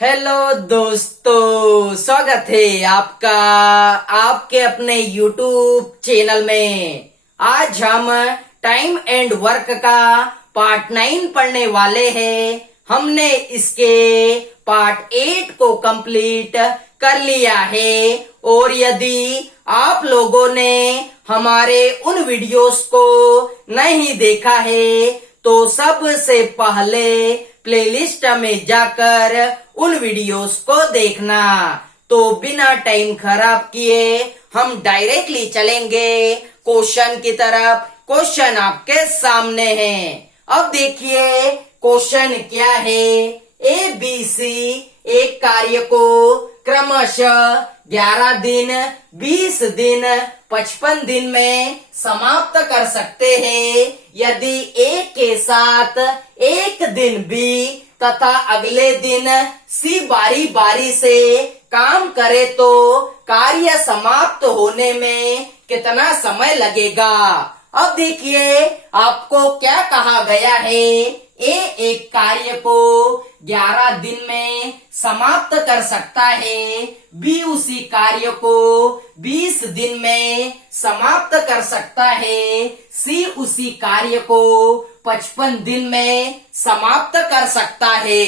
Hello दोस्तों, स्वागत है आपका आपके अपने YouTube चैनल में। आज हम टाइम एंड वर्क का पार्ट 9 पढ़ने वाले हैं। हमने इसके पार्ट 8 को कंप्लीट कर लिया है और यदि आप लोगों ने हमारे उन वीडियोस को नहीं देखा है तो सबसे पहले प्लेलिस्ट में जाकर उन वीडियोस को देखना। तो बिना टाइम खराब किए हम डायरेक्टली चलेंगे क्वेश्चन की तरफ। क्वेश्चन आपके सामने है। अब देखिए क्वेश्चन क्या है। ए बी सी एक कार्य को क्रमशः 11 दिन, 20 दिन, 55 दिन में समाप्त कर सकते हैं। यदि ए के साथ एक दिन बी तथा अगले दिन सी बारी बारी से काम करे तो कार्य समाप्त होने में कितना समय लगेगा। अब देखिए आपको क्या कहा गया है। ए एक कार्य को 11 दिन में समाप्त कर सकता है, बी उसी कार्य को 20 दिन में समाप्त कर सकता है, सी उसी कार्य को 55 दिन में समाप्त कर सकता है।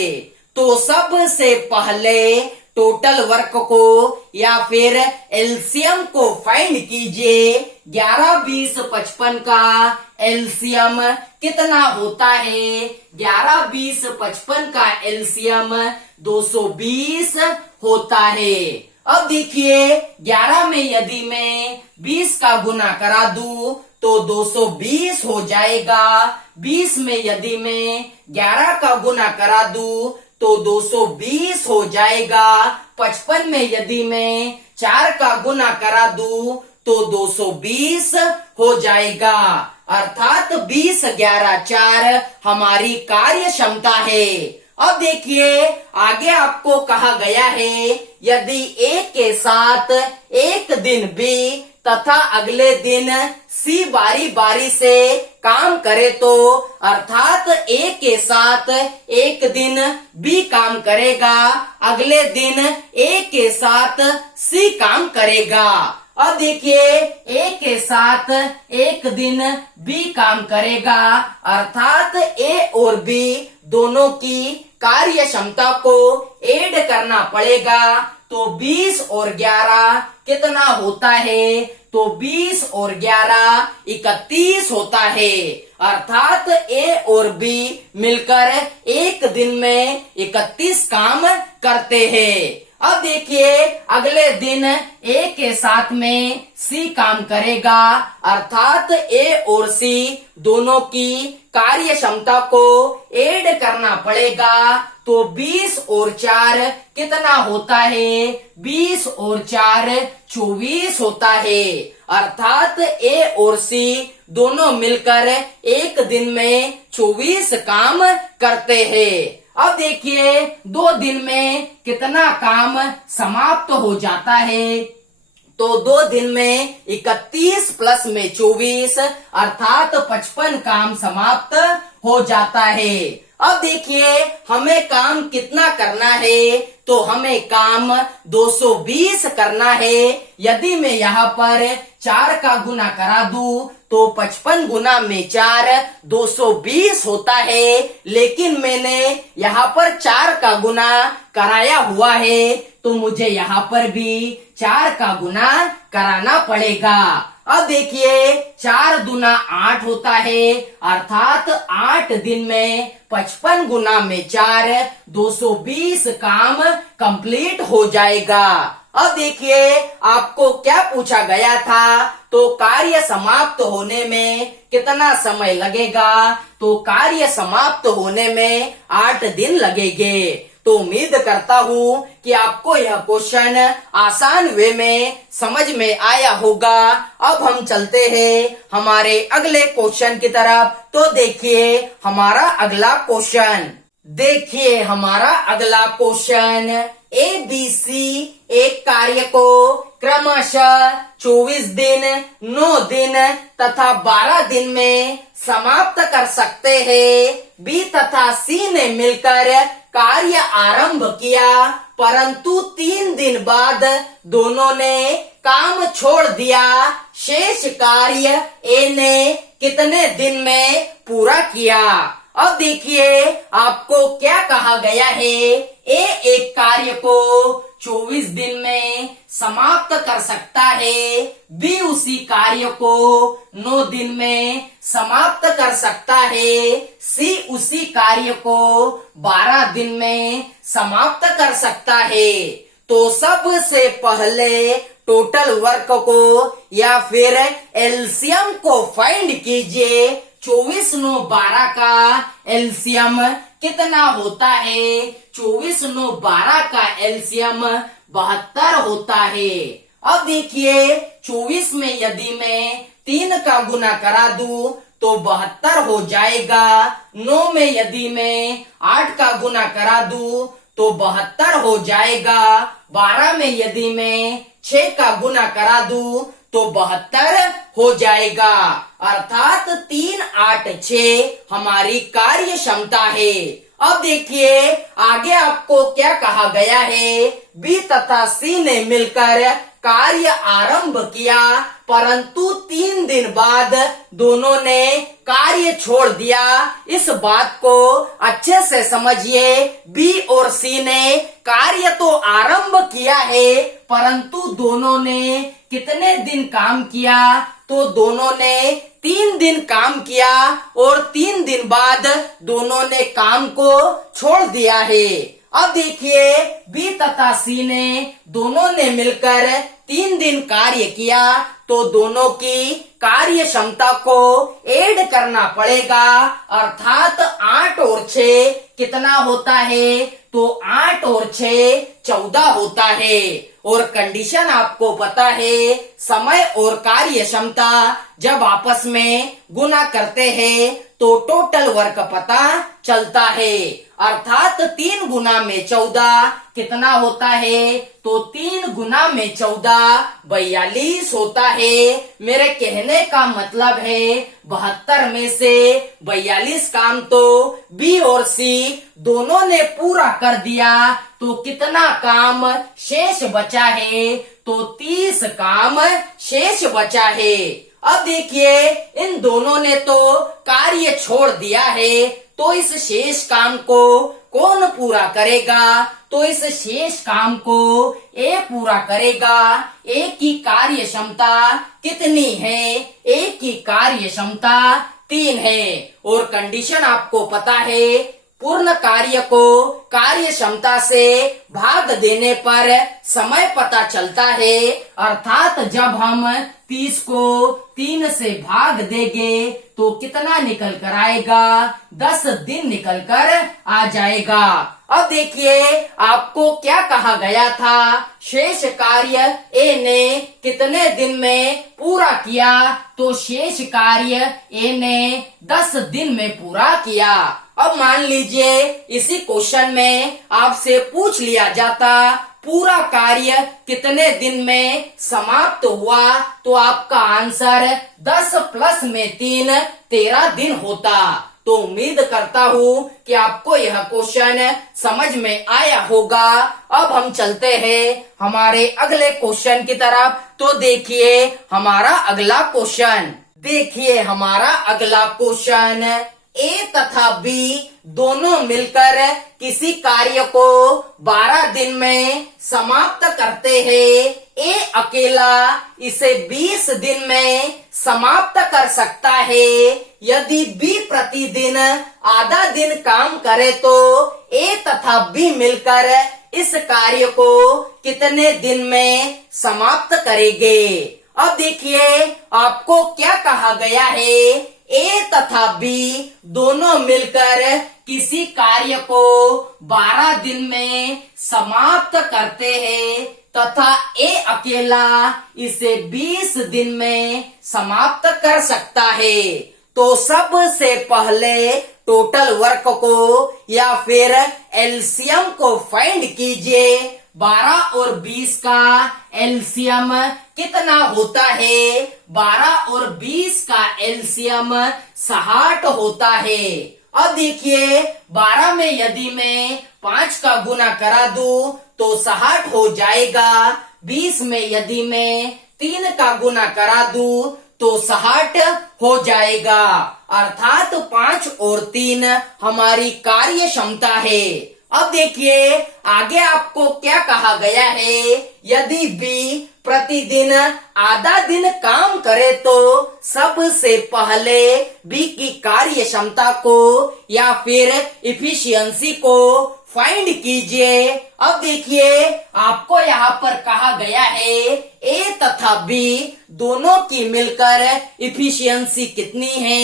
तो सबसे पहले टोटल वर्क को या फिर एलसीएम को फाइंड कीजिए। 11, 20, 55 का एलसीएम कितना होता है। 11, 20, 55 का एलसीएम 220 होता है। अब देखिए 11 में यदि मैं 20 का गुना करा दूं तो 220 हो जाएगा। 20 में यदि मैं 11 का गुना करा दूं तो 220 हो जाएगा। 55 में यदि मैं 4 का गुना करा दूं तो 220 हो जाएगा। अर्थात 20, 11, 4 हमारी कार्य क्षमता है। अब देखिए आगे आपको कहा गया है यदि ए के साथ एक दिन बी तथा अगले दिन सी बारी बारी से काम करे तो अर्थात ए के साथ एक दिन बी काम करेगा, अगले दिन ए के साथ सी काम करेगा। अब देखिए ए के साथ एक दिन बी काम करेगा अर्थात ए और बी दोनों की कार्य क्षमता को ऐड करना पड़ेगा। तो 20 और 11 कितना होता है। तो 20 और 11 31 होता है। अर्थात ए और बी मिलकर एक दिन में 31 काम करते हैं। अब देखिए अगले दिन ए के साथ में सी काम करेगा अर्थात ए और सी दोनों की कार्य क्षमता को ऐड करना पड़ेगा। तो 20 और 4 कितना होता है। 20 और 4 24 होता है। अर्थात ए और सी दोनों मिलकर एक दिन में 24 काम करते हैं। अब देखिए 2 दिन में कितना काम समाप्त हो जाता है। तो 2 दिन में 31 प्लस में 24 अर्थात 55 काम समाप्त हो जाता है। अब देखिए हमें काम कितना करना है। तो हमें काम 220 करना है। यदि मैं यहाँ पर 4 का गुना करा दूं तो 55 गुना में 4 220 होता है। लेकिन मैंने यहाँ पर 4 का गुना कराया हुआ है तो मुझे यहाँ पर भी 4 का गुना कराना पड़ेगा। अब देखिए 4 दूना 8 होता है अर्थात 8 दिन में 55 गुना में 4 220 काम कंप्लीट हो जाएगा। अब देखिए आपको क्या पूछा गया था। तो कार्य समाप्त होने में कितना समय लगेगा। तो कार्य समाप्त होने में 8 दिन लगेंगे। तो उम्मीद करता हूँ कि आपको यह क्वेश्चन आसान वे में समझ में आया होगा। अब हम चलते हैं हमारे अगले क्वेश्चन की तरफ। तो देखिए हमारा अगला क्वेश्चन। देखिए हमारा अगला क्वेश्चन। ABC एक कार्य को क्रमशः 24 दिन, 9 दिन तथा 12 दिन में समाप्त कर सकते हैं। B तथा C ने मिलकर कार्य आरंभ किया, परंतु 3 दिन बाद दोनों ने काम छोड़ दिया। शेष कार्य A ने कितने दिन में पूरा किया? अब देखिए आपको क्या कहा गया है। ए एक कार्य को 24 दिन में समाप्त कर सकता है, बी उसी कार्य को 9 दिन में समाप्त कर सकता है, सी उसी कार्य को 12 दिन में समाप्त कर सकता है। तो सबसे पहले टोटल वर्क को या फिर एलसीएम को फाइंड कीजिए। 24 9 12 का एलसीएम कितना होता है? 24 9 12 का एलसीएम 72 होता है। अब देखिए 24 में यदि मैं 3 का गुना करा दूं तो 72 हो जाएगा। 9 में यदि मैं 8 का गुना करा दूं तो 72 हो जाएगा। 12 में यदि मैं 6 का गुना करा दूं तो 72 हो जाएगा। अर्थात 3 8 6 हमारी कार्य क्षमता है। अब देखिए आगे आपको क्या कहा गया है। बी तथा सी ने मिलकर कार्य आरंभ किया, परंतु 3 दिन बाद दोनों ने कार्य छोड़ दिया। इस बात को अच्छे से समझिए। बी और सी ने कार्य तो आरंभ किया है, परंतु दोनों ने कितने दिन काम किया? तो दोनों ने 3 दिन काम किया और 3 दिन बाद दोनों ने काम को छोड़ दिया है। अब देखिए बी तथा सी ने दोनों ने मिलकर 3 दिन कार्य किया, तो दोनों की कार्य क्षमता को ऐड करना पड़ेगा। अर्थात 8 और 6 कितना होता है? तो 8 और 6 14 होता है। और कंडीशन आपको पता है, समय और कार्य क्षमता जब आपस में गुना करते हैं तो टोटल वर्क पता चलता है। अर्थात 3 गुना में 14 कितना होता है? तो 3 गुना में 14 42 होता है। मेरे कहने का मतलब है 72 में से 42 काम तो बी और सी दोनों ने पूरा कर दिया, तो कितना काम शेष बचा है? तो 30 काम शेष बचा है। अब देखिए इन दोनों ने तो कार्य छोड़ दिया है, तो इस शेष काम को कौन पूरा करेगा? तो इस शेष काम को ए पूरा करेगा। ए की कार्य क्षमता कितनी है? ए की कार्य क्षमता 3 है। और कंडीशन आपको पता है, पूर्ण कार्य को कार्य क्षमता से भाग देने पर समय पता चलता है। अर्थात जब हम 30 को 3 से भाग देंगे तो कितना निकल कर आएगा? 10 दिन निकल कर आ जाएगा। अब देखिए आपको क्या कहा गया था, शेष कार्य ए ने कितने दिन में पूरा किया? तो शेष कार्य ए ने 10 दिन में पूरा किया। अब मान लीजिए इसी क्वेश्चन में आपसे पूछ लिया जाता पूरा कार्य कितने दिन में समाप्त हुआ, तो आपका आंसर 10 प्लस में 3 13 दिन होता। तो उम्मीद करता हूँ कि आपको यह क्वेश्चन समझ में आया होगा। अब हम चलते हैं हमारे अगले क्वेश्चन की तरफ। तो देखिए हमारा अगला क्वेश्चन। देखिए हमारा अगला क्वेश्चन, ए तथा बी दोनों मिलकर किसी कार्य को 12 दिन में समाप्त करते हैं। ए अकेला इसे 20 दिन में समाप्त कर सकता है। यदि बी प्रतिदिन आधा दिन काम करे तो ए तथा बी मिलकर इस कार्य को कितने दिन में समाप्त करेंगे? अब देखिए आपको क्या कहा गया है, ए तथा बी दोनों मिलकर किसी कार्य को 12 दिन में समाप्त करते हैं तथा ए अकेला इसे 20 दिन में समाप्त कर सकता है। तो सबसे पहले टोटल वर्क को या फिर एलसीएम को फाइंड कीजिए। 12 और 20 का एलसीएम कितना होता है? 12 और 20 का एलसीएम 60 होता है। अब देखिए 12 में यदि मैं 5 का गुना करा दूं तो 60 हो जाएगा। 20 में यदि मैं 3 का गुना करा दूं तो 60 हो जाएगा। अर्थात 5 और 3 हमारी कार्य क्षमता है। अब देखिए आगे आपको क्या कहा गया है, यदि बी प्रतिदिन आधा दिन काम करे तो सबसे पहले बी की कार्य क्षमता को या फिर इफिशियंसी को फाइंड कीजिए। अब देखिए आपको यहाँ पर कहा गया है ए तथा बी दोनों की मिलकर इफिशियंसी कितनी है?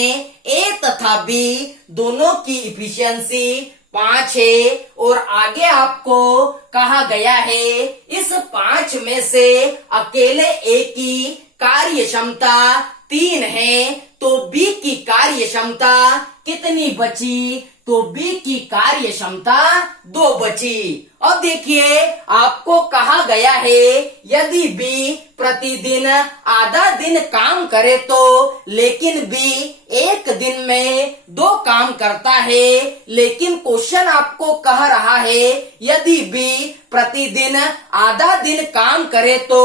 ए तथा बी दोनों की इफिशियंसी 5 है। और आगे आपको कहा गया है इस 5 में से अकेले ए की कार्य क्षमता 3 है, तो बी की कार्य क्षमता कितनी बची? तो बी की कार्य क्षमता 2 बची। अब देखिए आपको कहा गया है यदि बी प्रतिदिन आधा दिन काम करे तो, लेकिन बी एक दिन में 2 काम करता है। लेकिन क्वेश्चन आपको कह रहा है यदि बी प्रतिदिन आधा दिन काम करे तो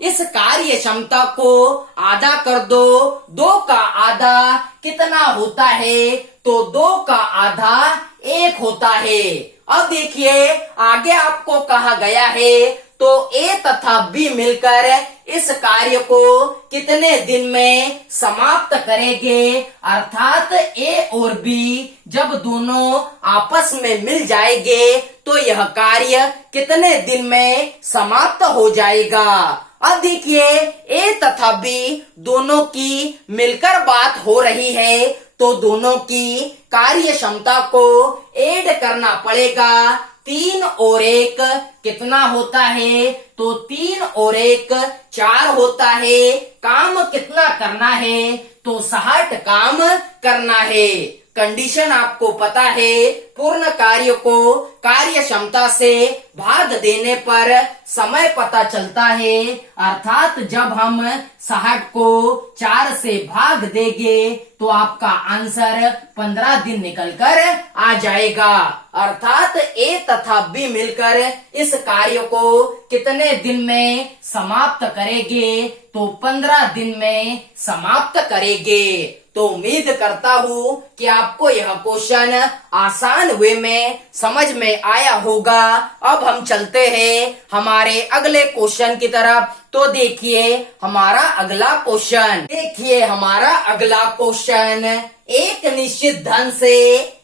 इस कार्य क्षमता को आधा कर दो। 2 का आधा कितना होता है? तो 2 का आधा 1 होता है। अब देखिए आगे आपको कहा गया है तो ए तथा बी मिलकर इस कार्य को कितने दिन में समाप्त करेंगे? अर्थात ए और बी जब दोनों आपस में मिल जाएंगे तो यह कार्य कितने दिन में समाप्त हो जाएगा? अब देखिए ए तथा बी दोनों की मिलकर बात हो रही है तो दोनों की कार्य क्षमता को ऐड करना पड़ेगा। 3 और 1 कितना होता है? तो 3 और 1 4 होता है। काम कितना करना है? तो 60 काम करना है। कंडीशन आपको पता है, पूर्ण कार्य को कार्य क्षमता से भाग देने पर समय पता चलता है। अर्थात जब हम 60 को 4 से भाग देंगे तो आपका आंसर 15 दिन निकलकर आ जाएगा। अर्थात ए तथा बी मिलकर इस कार्य को कितने दिन में समाप्त करेंगे? तो 15 दिन में समाप्त करेंगे। तो उम्मीद करता हूँ कि आपको यह क्वेश्चन आसान वे में समझ में आया होगा। अब हम चलते हैं हमारे अगले क्वेश्चन की तरफ। तो देखिए हमारा अगला क्वेश्चन, एक निश्चित धन से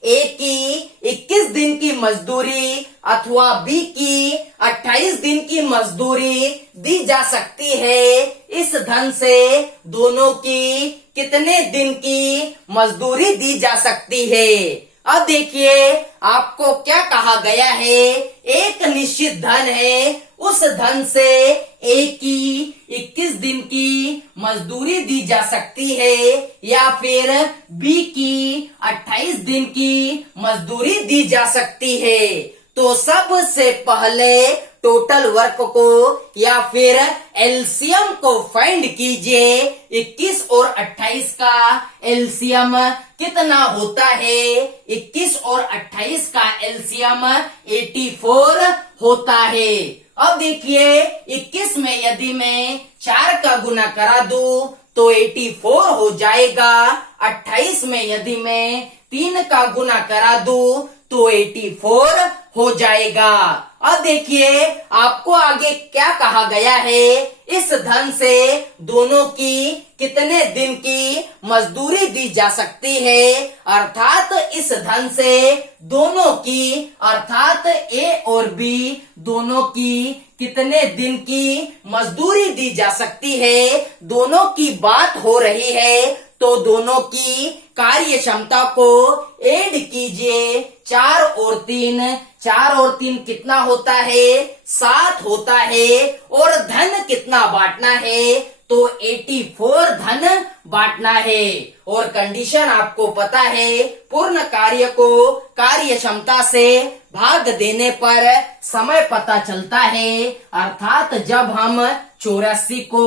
ए की 21 दिन की मजदूरी अथवा बी की 28 दिन की मजदूरी दी जा सकती है। इस धन से दोनों की कितने दिन की मजदूरी दी जा सकती है? अब देखिए आपको क्या कहा गया है, एक निश्चित धन है, उस धन से ए की 21 दिन की मजदूरी दी जा सकती है या फिर बी की 28 दिन की मजदूरी दी जा सकती है। तो सबसे पहले टोटल वर्क को या फिर एलसीएम को फाइंड कीजिए। 21 और 28 का एलसीएम कितना होता है? 21 और 28 का एलसीएम 84 होता है। अब देखिए 21 में यदि मैं 4 का गुना करा दूं तो 84 हो जाएगा। 28 में यदि मैं 3 का गुना करा दूं तो 84 हो जाएगा। अब देखिए आपको आगे क्या कहा गया है, इस धन से दोनों की कितने दिन की मजदूरी दी जा सकती है। अर्थात इस धन से दोनों की अर्थात ए और बी दोनों की कितने दिन की मजदूरी दी जा सकती है, दोनों की बात हो रही है। तो दोनों की कार्य क्षमता को ऐड कीजिए। 4 और 3 कितना होता है? 7 होता है। और धन कितना बांटना है? तो 84 धन बांटना है। और कंडीशन आपको पता है, पूर्ण कार्य को कार्य क्षमता से भाग देने पर समय पता चलता है। अर्थात जब हम 84 को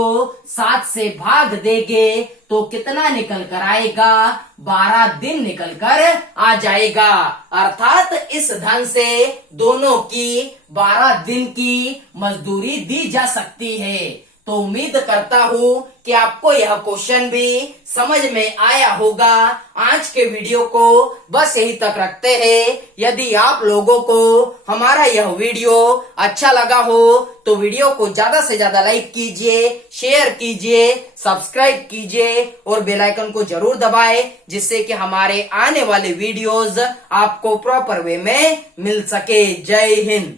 7 से भाग देंगे तो कितना निकल कर आएगा, 12 दिन निकल कर आ जाएगा। अर्थात इस धन से दोनों की 12 दिन की मजदूरी दी जा सकती है। तो उम्मीद करता हूँ कि आपको यह क्वेश्चन भी समझ में आया होगा। आज के वीडियो को बस यही तक रखते हैं। यदि आप लोगों को हमारा यह वीडियो अच्छा लगा हो तो वीडियो को ज्यादा से ज्यादा लाइक कीजिए, शेयर कीजिए, सब्सक्राइब कीजिए और बेल आइकन को जरूर दबाएं, जिससे कि हमारे आने वाले वीडियोस आपको प्रॉपर वे में मिल सके। जय हिंद।